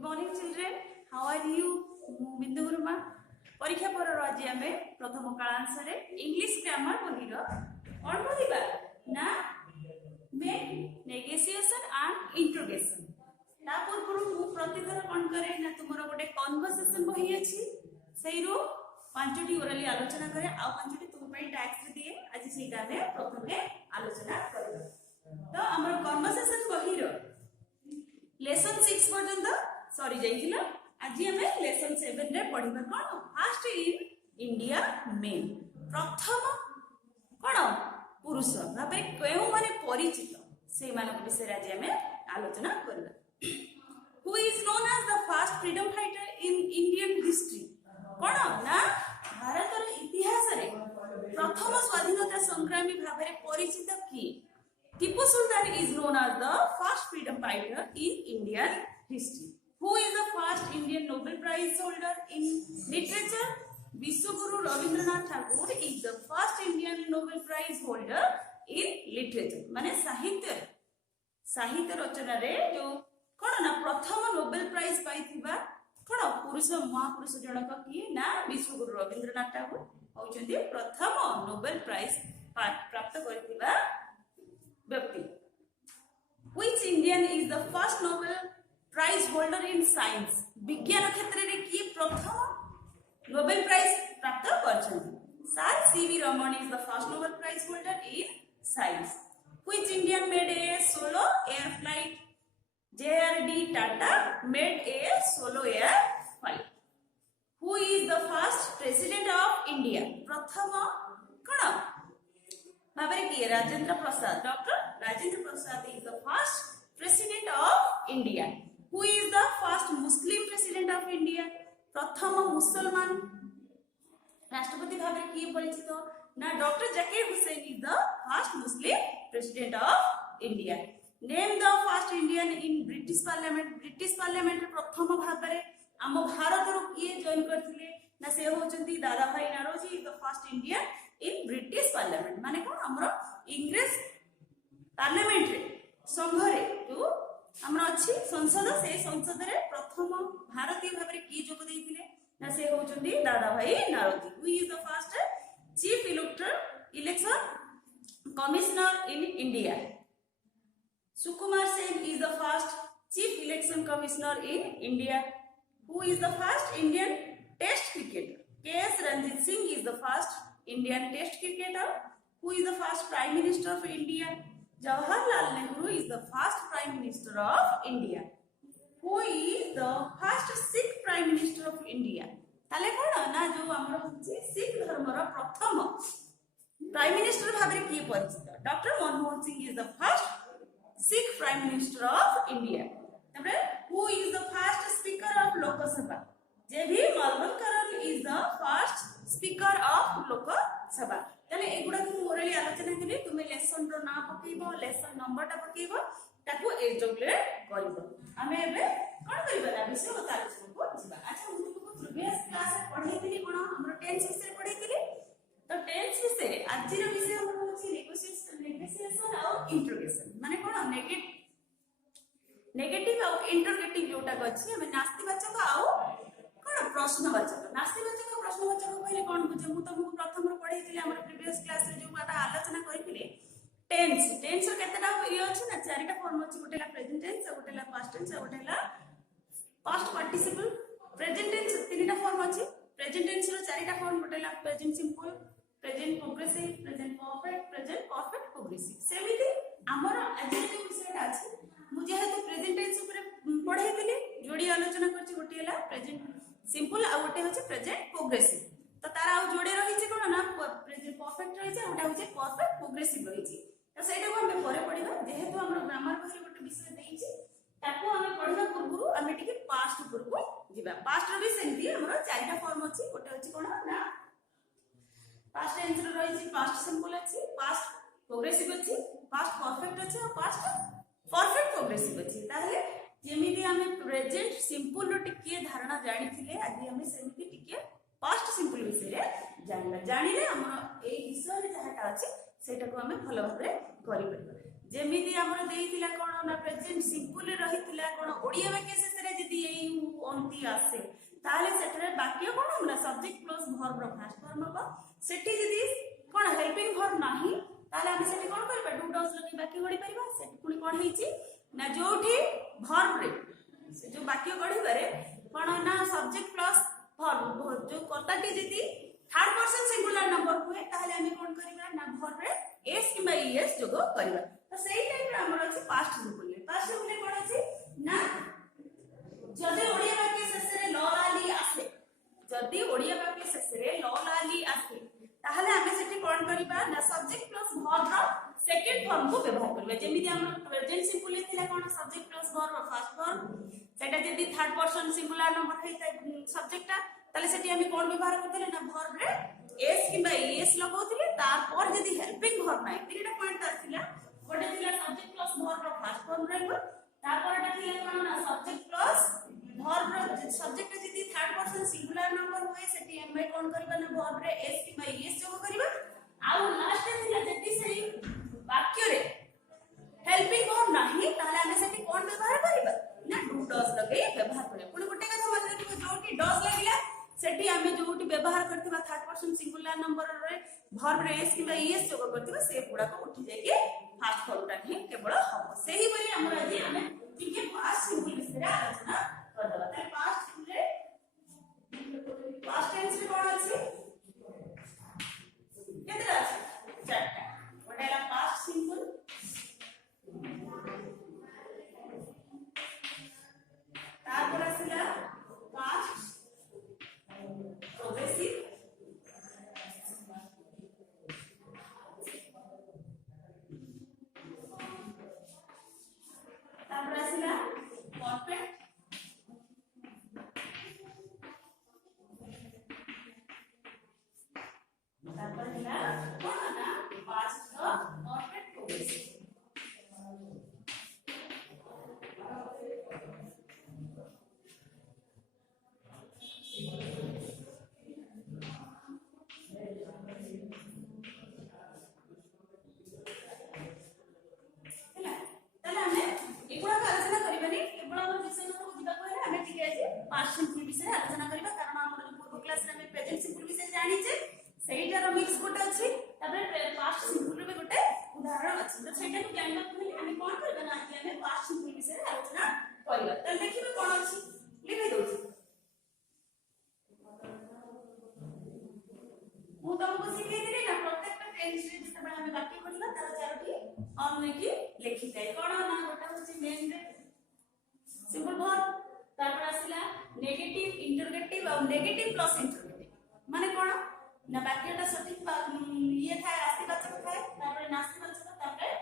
Good morning children, how are you? Bindu गुरुमा परीक्षा पर आज आम प्रथम कालांश इंग्लिश ग्रामर बहिर कौन पढ़ा ना मेन नेगोशिएशन एंड इंट्रोगेशन। ता पूर्व मु प्रतिथर कौन करे ना तुमर गोटे कन्वर्सेशन बही अछि सेही रो पांचटी ओरली आलोचना करे आ पांचटी तुम पई टैक्स दिए आज सेटा में प्रथमे आलोचना करबा। तो हमर कन्वर्सेशन बहिर लेसन 6 पर्यंत सॉरी जाइथिला। आज हमें लेसन 7 रे पढिबा कोन फास्ट इन इंडिया मेन प्रथम कोन पुरुष भाबे केउ माने परिचित से मानक विषय आज हमें आलोचना करबा। Who is known as the first freedom fighter in Indian history कोन ना भारतर इतिहास रे प्रथम स्वाधीनता संग्रामी भाबे परिचित की Tipu Sultan is known as the first freedom fighter in Indian history. Who is the first Indian Nobel Prize holder in literature? Vishwaguru Rabindranath Tagore is the first Indian Nobel Prize holder in literature. माने साहित्य रचना रे जो कोन ना प्रथम Nobel prize पाइथिबा कोन पुरुष महापुरुष जनक की ना विश्वगुरु रविंद्रनाथ ठाकुर होचंदी प्रथम नोबेल प्राइज प्राप्त करथिबा व्यक्ति। Which Indian is the first Nobel Prize holder in science? विज्ञान क्षेत्र रे की प्रथम नोबेल प्राइज प्राप्त करछन? Sir CV Raman is the first Nobel Prize holder in science. Which Indian made a solo air flight? JRD Tata made a solo air flight. Who is the first president of India? प्रथम कोन भाबरे की Rajendra Prasad, doctor Rajendra Prasad is the first president of India. Who is the first Muslim president of India? प्रथम मुसलमान राष्ट्रपति भाबरे की परिचित ना doctor Zakir Hussain is the first Muslim president of India. Name the first Indian in British Parliament. British Parliament रे प्रथम भाबरे हम भारत रो किए जॉइन करथिले ना से होचंती दादा भाई Naoroji is the first Indian in British Parliament. माने कोन हमरो इंग्लिश पार्लियामेंट रे संघ रे जो हमरो अछि संसद से संसद रे प्रथम भारतीय भाबरे की जोग देइथिले ना से होचंती दादा भाई Naoroji. Who is the first chief election commissioner in India? Sukumar Sen is the first chief election commissioner in India. Who is the first Indian test cricketer? K.S. Ranjit Singh is the first Indian test cricketer. Who is the first Prime Minister of India? Jawaharlal Nehru is the first Prime Minister of India. Who is the first Sikh Prime Minister of India? ताले कोन ना जो हमरो होछि सिख धर्म रो प्रथम prime minister भाबरे की परिचित doctor Manmohan Singh is the first Sikh Prime Minister of India. तबरे who is the first Speaker of Lok Sabha? JV Malvankar is the first Speaker of Lok Sabha. तले एगुडा को मोरली आलोचना केले तुमे लेसन रो ना पकेइबो लेसन नंबर टा पकेइबो ताको ए जोगले करिवो हमें एबे कोन करिबा ना विषय बता आलोचना को जिबा। अच्छा मु तुमको प्रीवियस क्लास रे पढाइतिली कोन हमरो टेंस विषय पढाइतिली तो टेंस विषय आज रो विषय हमरो होछि नेगोशिएशन और इंट्रोगेशन माने कोन नेगेटिव और इंटरोगेटिव जोटा अछि हमें नास्तिवाचक और कोन प्रश्नवाचक नास्तिवाचक प्रश्नवाचक कहले कोन बुझे मु तुमको प्रथम रो पढाइतिली हमरो प्रीवियस क्लास रे जो बाटा आलोचना करितिले टेंस रो केतेटा ये अछि ना चारिटा फॉर्म अछि गोटेला प्रेजेंट टेंस गोटेला पास्ट टेंस गोटेला पास्ट पार्टिसिपल प्रेजेंट टेंस तीनटा फॉर्म अछि प्रेजेंट टेंस रो चारिटा फॉर्म गोटेला present simple present progressive present perfect progressive सेमिति हमर आज जो विषयटा अछि मु जेहेतु प्रेजेंट टेंस ऊपर पढाइतिली जोडी आलोचना करछि गोटेला प्रेजेंट सिंपल आ गोटे होछि प्रेजेंट प्रोग्रेसिव तो तारा आ जोडे रहिछि कोन ना प्रेजेंट परफेक्ट रहिछि गोटे होछि परफेक्ट प्रोग्रेसिव रहिछि तो सेटा को हम परे पढिबा जेहेतु हमर ग्रामर बहिर गोटे विषय देइछि ताको हम पढिबा पूर्व हम टिके पास्ट पूर्व जिबा। पास्ट रो भी सेंती हमर चारिटा फॉर्म अछि गोटे होछि कोन ना पास्ट टेंस रो रहिछि पास्ट सिंपल अछि पास्ट प्रोग्रेसिव अछि पास्ट परफेक्ट अछि और पास्ट परफेक्ट प्रोग्रेसिव अछि। ताहले जेमिति हमें प्रेजेंट सिंपल रो टिके धारणा जानिथिले आज हमें सेमिति टिके पास्ट सिंपल विषय रे जानिले हमर ए विषय रे जहाटा अछि सेटा को हमें भलो भाबरे करि परबा। जेमिति हमर देइतिला कोन ना प्रेजेंट सिंपल रहितिला कोन ओडिया वाक्य शेष रे जदी एई अंति आसे ताले सेटरे वाक्य कोन हमरा सब्जेक्ट प्लस वर्ब रो फास्ट फॉर्म को सेठी जदी कोन हेल्पिंग वर्ब नाही ताले हम सेठी कोन करबा डू डज लगे वाक्य गढी परिबा सेठी पुनी कोन हेची ना जोठी वर्ब रे से जो वाक्य गढी बारे कोन ना सब्जेक्ट प्लस वर्ब जो कर्ताटी जदी थर्ड पर्सन सिंगुलर नंबर हुए ताले हम कोन करबा ना वर्ब रे एस किबा ईएस जोगो करबा तो सही टाइप रे हमर अछि पास्ट सिंपल कोन अछि ना जदि ओडिया वाक्य शेष रे ल लाली आसे जदि ओडिया वाक्य शेष रे ल लाली आसे ताहले हमें सेठी कोन करबा ना सब्जेक्ट प्लस वर्ब रो सेकंड फॉर्म को व्यवहार करबा जेमिति हम प्रेजेंट सिंपल हेतिला कोन subject plus verb first form सेटा जदि थर्ड पर्सन सिंगुलर नंबर हेता सब्जेक्टटा ताले सेठी हम कोन व्यवहार करथिले ना वर्ब रे एस किबा ईएस लगौथिले तापर जदि हेल्पिंग वर्ब नाही तीनटा पॉइंट आथिला गोटे थिला subject plus verb row first form रहबो तापरटा थिला कोन ना सब्जेक्ट प्लस वर्ब रो सब्जेक्ट जदि थर्ड पर्सन सिंगुलर नंबर होय सेठी हम कोन करबा ना वर्ब रे एस किबा ईएस जोग करबा आउ लास्ट थिला जदि सही वाक्य रे हेल्पिंग वर्ब नाही ताले हम सेठी कोन व्यवहार करबा ना डू डज लगे व्यवहार करबा पुनी गोटे कथा मने रखिबो जोटी डज लागिला सेठी हम जोटी व्यवहार करथिबा थर्ड पर्सन सिंगुलर नंबर रे वर्ब रे एस किबा ईएस जोग करथिबा से पुडा को उठी जाय के फास्ट फॉर्मटा ही केवल हम सही बरी हमर आज हमें ठीक पास्ट सिंपल विषय आलोचना करदबा त पास्ट रे पास्ट टेंस रे कोन अछि केतरा अछि चारटा ओडेला पास्ट सिंपल तापर आसिला पास्ट प्रोग्रेसिव तापर आसिला परफेक्ट तापर हिला कोन ना पास्ट रो परफेक्ट प्रोग्रेसिव पास्ट सिंपल विषय आलोचना करिबा कारण हमर पूर्व क्लास रे हम प्रेजेंट सिंपल विषय जानि जे सेहीटार मिक्स गोटे अछि तबे पास्ट सिंपल रे गोटे उदाहरण अछि तो सेटा को जानबा पहिले हम कोन करबा ना कि हम पास्ट सिंपल विषय आलोचना करिबा त देखिबे कोन अछि लिखि दउछि मु तुमको सिखाई देली ना प्रत्येक टेंस रे जतबे हम वाक्य पढिबा तार चारोटी हम नेकी लिखि जाय कोन ना गोटा होछि मेन रे सिंपल वर्ब तापर आसिला नेगेटिव इंटरोगेटिव और नेगेटिव प्लस इंटरोगेटिव माने कोन ना वाक्यटा सठिक ये थाए आस्तिवाचक थाए तापर नास्तिवाचक तापर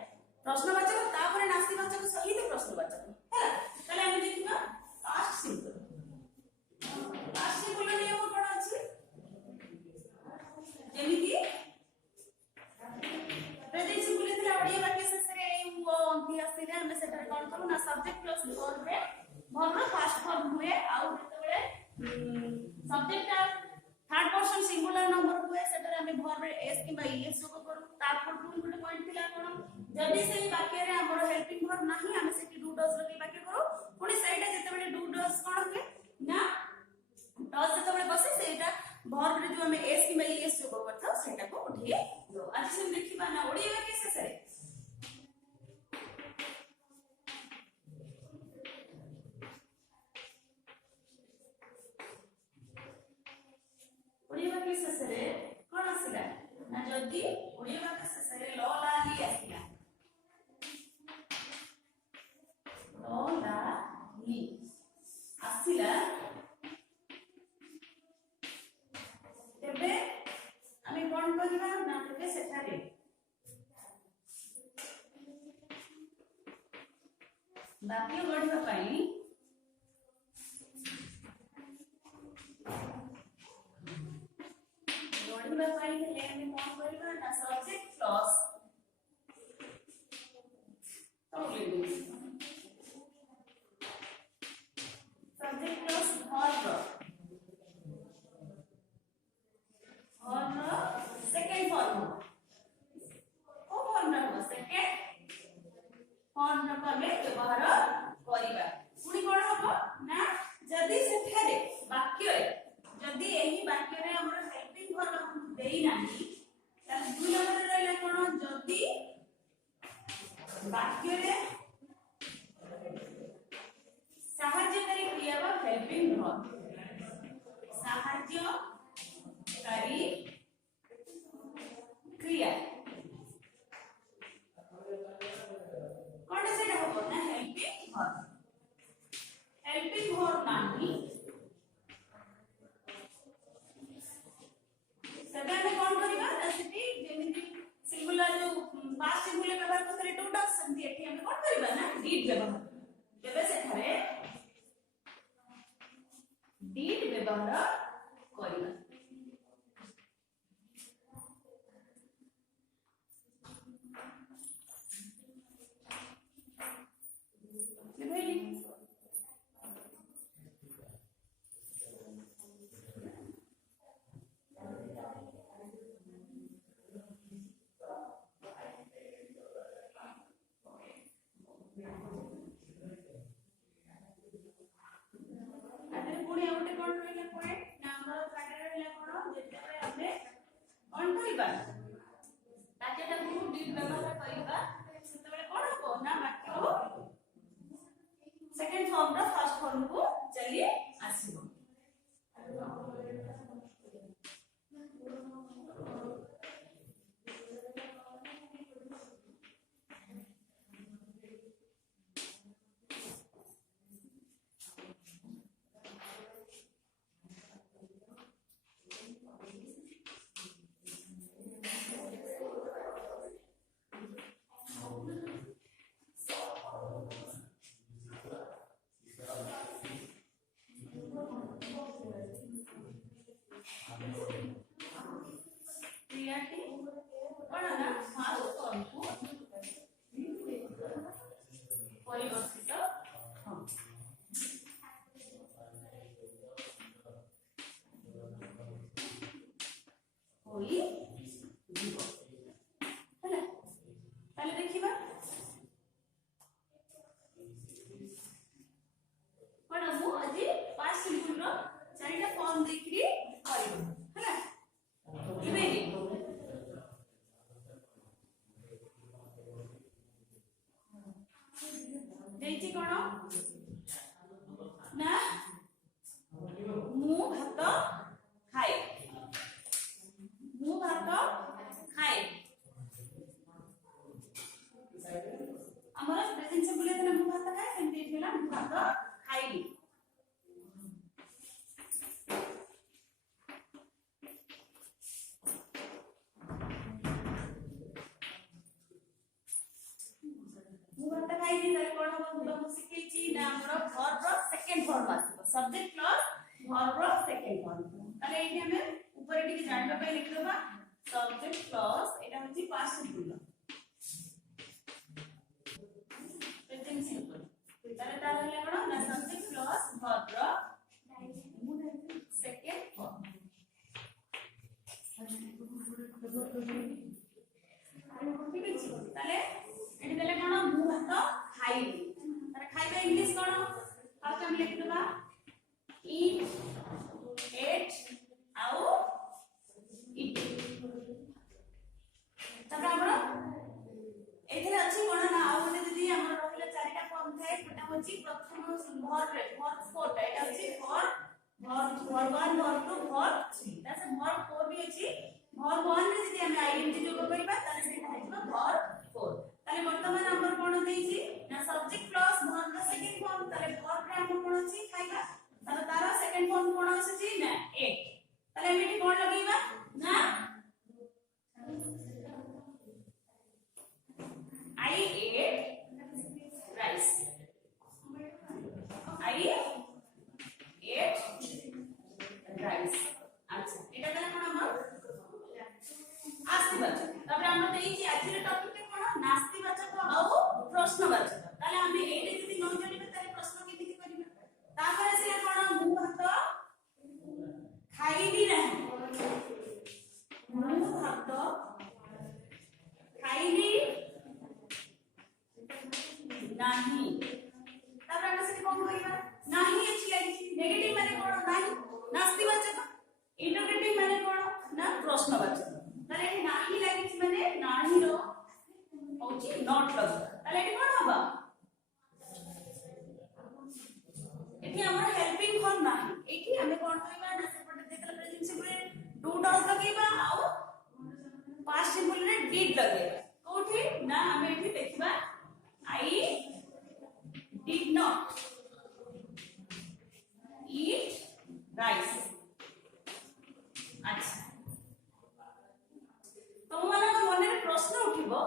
प्रश्नवाचक तापर नास्तिवाचक सहित प्रश्नवाचक हैला ताले हम देखिबा पास्ट सिंपल नियम कोन अछि जेमिति प्रेजेंट सिंपल थिला ओडिया वाक्य शेष रे वो अंति आसिले हम सेटा कोन करू ना सब्जेक्ट प्लस वर्ब रे वर्ब फास्ट फॉर्म हुए आउ जेतबेले subject third person singular number हुए सेटर हम वर्ब रे एस किबा ईएस जोग करू तापर पुनी गोटे पॉइंट थिला कोन जदी सेही वाक्य रे हमर हेल्पिंग वर्ब नाही हम सेठी डू डज लगे वाक्य करू पुनी सेटा जेतबेले डू डज कोन होके ना डज जेतबेले बसे सेटा वर्ब रे जो हम एस किबा ईएस जोग करथौ सेटा को उठिए दो आज से देखिबा ना ओडिया वाक्य शेष रे ओडिया वाक्य शेष रे कोन आसिला ना जदी ओडिया वाक्य शेष रे ल लाली आसिला ल लाली आसिला तेबे आमी कोन करिबा ना तेबे सेठारे वाक्य गढिबा पई हम कौन करिबा ना subject plus subject plus verb second form को फॉर्म ना सेकंड फॉर्म रो आमे व्यवहार करिबा पुनी कोन हबो ना जदी सेठारे वाक्य जदी एही वाक्य रे हमर हेल्पिंग वर्ब देई नाही त दुई नंबर रहला कोन जदी वाक्य रे सहायकारी क्रिया बा हेल्पिंग वर्ब सहायकारी क्रिया कौन से हबो ना हेल्पिंग वर्ब नाही सेटा हम कोन करिबा सेठी जेमिति सिंगुलर जो पास्ट सिंगुलर व्यवहार करे टू डॉट संति एठी हम कोन करिबा ना डीड व्यवहार जेबे सेठारे डीड व्यवहार करिबा second form row first form को चलिए आसीबो क्रियाटी कोन ना फर्स्ट फॉर्म को परिवर्तित होई जीव हैला पहले देखिबा कोन मु अजी पास्ट सिंपल रो चारिटा फॉर्म देखि करिबो हैला इबे देइछि कोन ना मु भात खाए हमर प्रेजेंट सिंपल है मु भात खाए सेंटे थिला मु भात खाइली सेकंड फॉर्म आसीबो सब्जेक्ट प्लस वर्ब रो सेकंड फॉर्म ताले एठी हमें ऊपर एठी जानबा पे लिख देबा सब्जेक्ट प्लस एटा होची पास्ट सिंपल प्रेजेंट सिंपल ताले ताले ले कोन ना सब्जेक्ट प्लस वर्ब रो सेकंड फॉर्म ठीक अछि ताले एठी देले कोन मु भात खाइली तारे खाइबा इंग्लिश कोन फर्स्ट हम लिख देबा eat ate आउ eat तबरा हमर एथे अछि कोन ना आउ गोटे जदी हमर रहिला चारिटा फॉर्म थाए कोटा होछि प्रथम वर्ब फोर एटा अछि वर्ब 1 वर्ब 2 वर्ब 3 तासे वर्ब 4 भी अछि वर्ब 1 रे जदी हम आईडेंटिटी जोग करबा ताले सेटा हेतबा वर्ब 4 ताले वर्तमान हमर कोन देइछि ना सब्जेक्ट प्लस वर्ब रो सेकंड फॉर्म ताले वर्ब रे हम कोन अछि खाइबा ताले तारा सेकंड फॉर्म कोन अछि ना एक ताले हम एठी कोन लगेबा ना I ate rice I ate rice अच्छा एटा ताले कोन हम आस्तिवाचक तबरे हम देइछि आजि रे टॉपिक के कोन नास्तिवाचक आउ प्रश्नवाचक ताले हम एठी जदी न जानिबे ताले प्रश्न केमिति करिबा तापर से कोन मु भात खाइबी नहीं मु भात खाइबी नाही तापर हम से कोन करिबा नाही अछि लागि नेगेटिव माने कोन नाही नास्तिवाचक इंटरोगेटिव माने कोन ना प्रश्नवाचक ताले नाही लागि माने नाही रो होची नॉट लग ताले एठी कोन हबा एठी हमर हेल्पिंग फॉर्म नाही एठी हमें कोन करिबा ना सेपटे देखला प्रेजेंट सिंपल डू डज लगेबा आ पास्ट सिंपल रे डिड लगेबा कोठी ना हमें एठी देखिबा I did not eat rice. अच्छा तो माने मन में प्रश्न उठिबो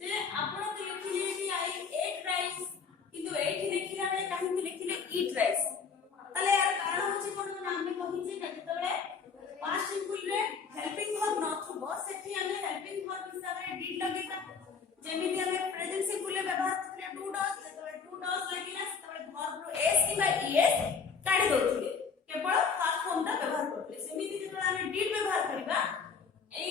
जे आपण तो लिखिले कि I ate rice किंतु एठी देखिला बेले काहे लिखिले eat rice तले यार कारण होची कोन नाम में कहि जे जेतबेले पास्ट सिंपल रे हेल्पिंग वर्ब नथबो सेठी हमें हेल्पिंग वर्ब हिसाब रे did लगेता जेमिति हमें प्रेजेंट सिंपल रे व्यवहार करले डू डज जेतबेले डू डज लागिला सेतबेले वर्ब रो एस किबा ईएस काढी दोथिले केवल फर्स्ट फॉर्म ता व्यवहार करले सेमिति जेतबेले हमें डिड व्यवहार करिबा ए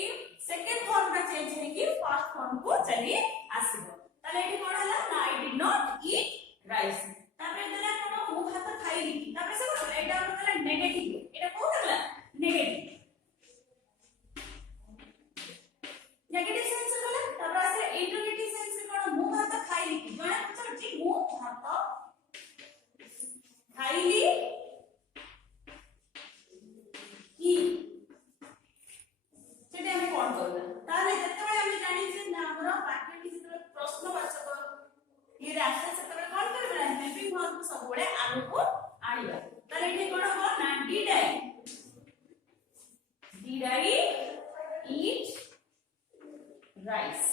सेकंड फॉर्म ता चेंज हे कि फर्स्ट फॉर्म को चली आसीबो ताले एठी कोन हला ना I did not eat rice तापर देला कोन मु भात खाइली तापर से कोन एटा होतला नेगेटिव एटा कोन हला नेगेटिव नेगेटिव सेंस होला तापर आसे इंटरोगेटिव सेंस रे कोन मु भात खाइली जणे पछरची मु भात खाइली की सेटे हम कोन करबा ताले जतबेले हम जानि जे ना हमर वाक्य कि जतबेले प्रश्नवाचक ये रास्ता सेतबेले कोन करबा हेल्पिंग वर्ब को सब बळे आगु को आनिबा ताले एठी कोन हो ना did I eat rice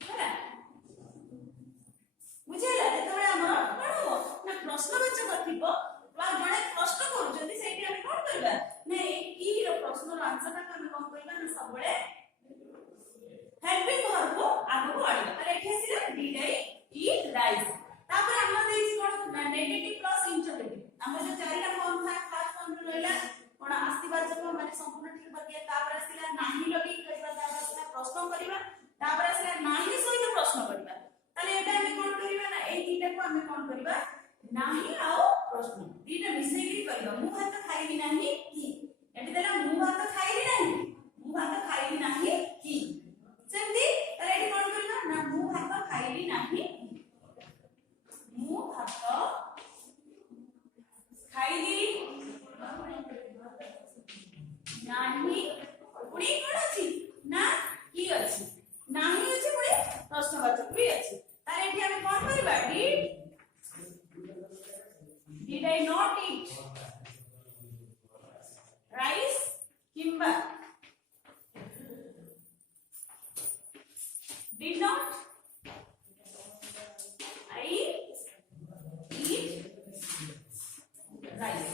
ହେଲା बुझेला जेतबेले हमर कोन हो ना प्रश्नवाचक थिबो बा जणे प्रश्न करूछथि सेठी हम कोन करबा ने ई रो प्रश्न रो आंसर ता हम कोन करबा ना सब बळे हेल्पिंग वर्ब को आगु को आनिबा ताले एठी आसीला did I eat rice तापर हम देछि कोन ना नेगेटिव प्लस इंटरोगेटिव हम जो चारिटा फॉर्म था फर्स्ट फॉर्म रो लेला कोन आस्तिवाचक माने संपूर्ण ठीक बकिया तापर आसीला नाही लगी करबा तापर आसीला प्रश्न करबा तापर आसीला नाही सहित प्रश्न करबा ताले एटा हम कोन करबा ना ए तीनटा को हम कोन करबा नाही आउ प्रश्न तीनटा मिसै कि करबा मु भात खाइली नाही की एटी देला मु भात खाइली नाही मु भात खाइली नाही की सेमती ताले एटी कोन करबा ना मु भात खाइली नाही मु भात खाइली नाही पुणी कोन अछि ना की अछि नाही अछि पुणी प्रश्नवाचक भी अछि तारे एठी हम कोन करबा did I not eat rice किंबा did not I eat rice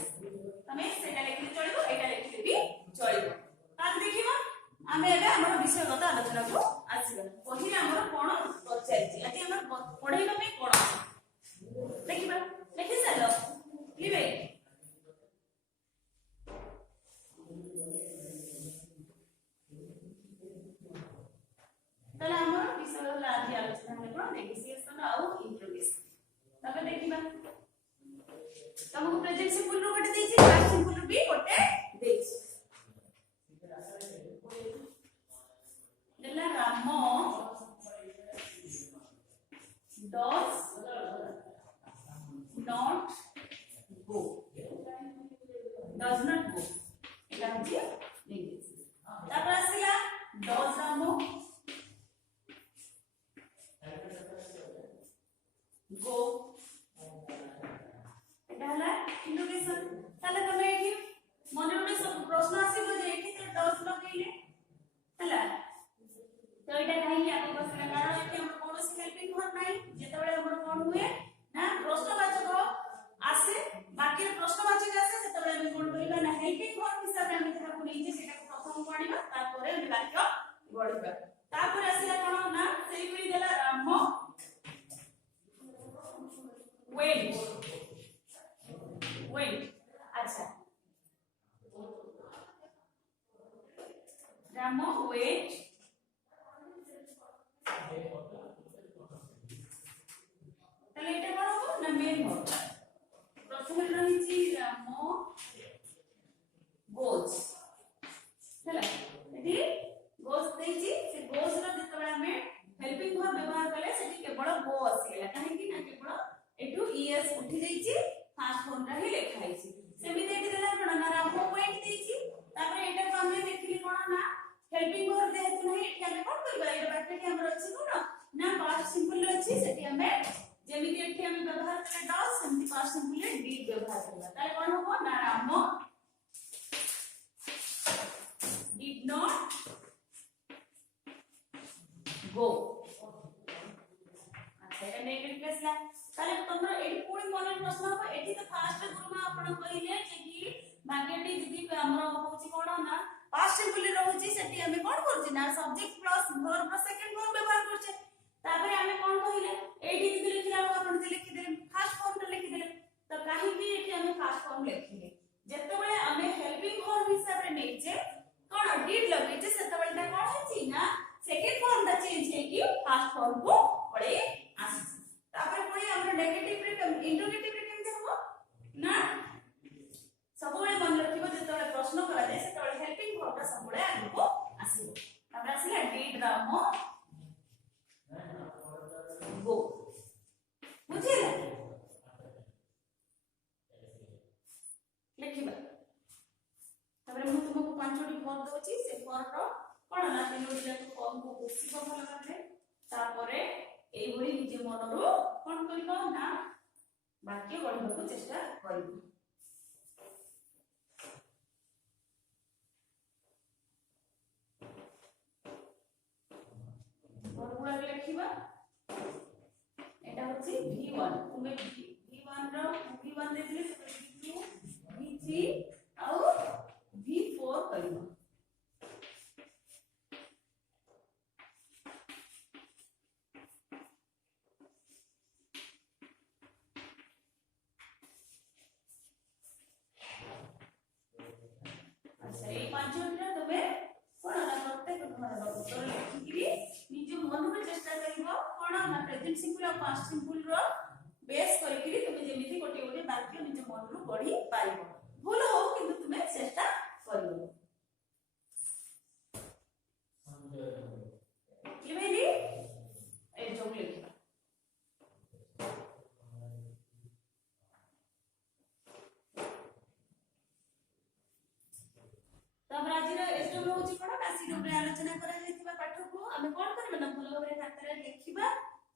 तमे सेटा लिखले चलिबो एटा लिखले भी चलिबो ताक देखिबो आमे एबे हमर विषयगत आलोचना को आसीबा पहिले हमर कोन पचाइछि अति हमर पढाइबा में कोन देखिबा लिखि सालो लिबे तला हमर विषयगत आदि आलोचना में कोन नेगोशिएशन आउ इंट्रोगेशन तबे देखिबा तमको प्रेजेंट सिंपल रो गटे देछि पास्ट सिंपल रो भी गटे देछि देला Ram does not go does not go एटा होछि इंग्लिश तापर आसीला does राम go एटाला इंट्रोगेशन ताले तमे एठी मने मने सब प्रश्न आसीबो जे एठी तो डज लगेइले हला तो एटा काहे आगो बसला कारण एठी हम कोनोसी हेल्पिंग वर्ब नाही जेतबेले हमर कोन हुए ना प्रश्नवाचक आसे बाकी प्रश्नवाचक आसे सेतबेले हम कोन करिबा ना हेल्पिंग वर्ब हिसाब रे हम जेहा को नेजे सेटा प्रथम पढिबा तारपरे हम वाक्य गढिबा तारपरे आसीला कोन ना सेई परि देला राम went अच्छा राम went तले हेल्पिंग वर्ब प्रथम रही राम गोज हैला एठी गोज देछि से गोज रो जेतबे हमें हेल्पिंग वर्ब व्यवहार कले सेठी केवल गो आसीला काहे कि ना केवल एठु ईएस उठी जाइछि फास्ट फॉर्म रा ही लिखा आइछि सेमिते एठी देला कोन ना राम वेट देछि तापर एटा को हमरे देखिली कोन ना हेल्पिंग वर्ब देहतु नहीं एठी हमें कोन करबा एटा बाकी हमर अछि कोन ना पास्ट सिंपल अछि सेठी हमें जेमिति एठी हमें व्यवहार करे डस सेमिति पास्ट सिंपल रे डिड व्यवहार करबा ताले कोन होबो ना राम did not go अच्छा एटा नेगेटिव प्लेस ला ताले तमरा एठी पूरी मन प्रश्न हो एठी तो फास्ट गुरुमा आपण कहिले जे कि मार्केटी जदी हमर होची कोन ना पास्ट सिंपल रहउची सेठी हमें कोन करछि ना subject plus verb plus second form व्यवहार करछे तापर हमें कोन कहिले एठी जदी लिखिला आपण जे लिखि देले फास्ट फॉर्म रे लिखि देले तो काहे कि एठी हमें फास्ट फॉर्म लिखिले जेतेबेले हमें हेल्पिंग वर्ब हिसाब रे नेचे कोन डिड लगेचे सेतेबेले ता कोन होची ना सेकंड फॉर्म दा चेंज है कि फास्ट फॉर्म को पड़े आसी तापर कोई हमर नेगेटिव रे इंटरोगेटिव रे केमते हो ना सबुळे मन रखिबो जेतेबेले प्रश्न करा जाय सेतेबेले हेल्पिंग वर्ब दा सबुळे आगको आसीबो तापर आसीला डिड राम गो बुझिला लिखिबा तापर मु तुमको पांचोटी वर्ब दोची से वर्ब रो कोन ना तीनोटी जाक फॉर्म को बेसी भल करले तापरे एई भली निजे मनरो कोन करिबो ना वाक्य गढ़िबा चेष्टा करिबो वर्बुला लिखिबा एटा होची v1 तुमे v1 रो v1 देखले v2 v3 और v4 करिबो अच्छा ए पांचोटी तबे कोन ना प्रत्येक घर उत्तर लिखिकरी निज मन में चेष्टा करिबो कोन ना प्रेजेंट सिंपल और पास्ट सिंपल रो बेस करिकरी तुमे जेमिति गोटे गोटे वाक्य निज मन रो गढ़ी पाइबो भूल हो किंतु तुमे चेष्टा करिबो लिबेली ए जो लिखिबा तब राजीर एस्टम होची कोन कासी रे आलोचना करा जायतिबा पाठ को हमें कोन करबे ना भलो भाबरे खातारे लिखिबा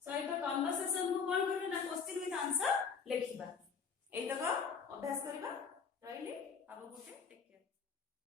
सहित कन्वर्सेशन को कोन करबे ना क्वेश्चन विथ आंसर लिखिबा एई तक अभ्यास करिबा रहिली।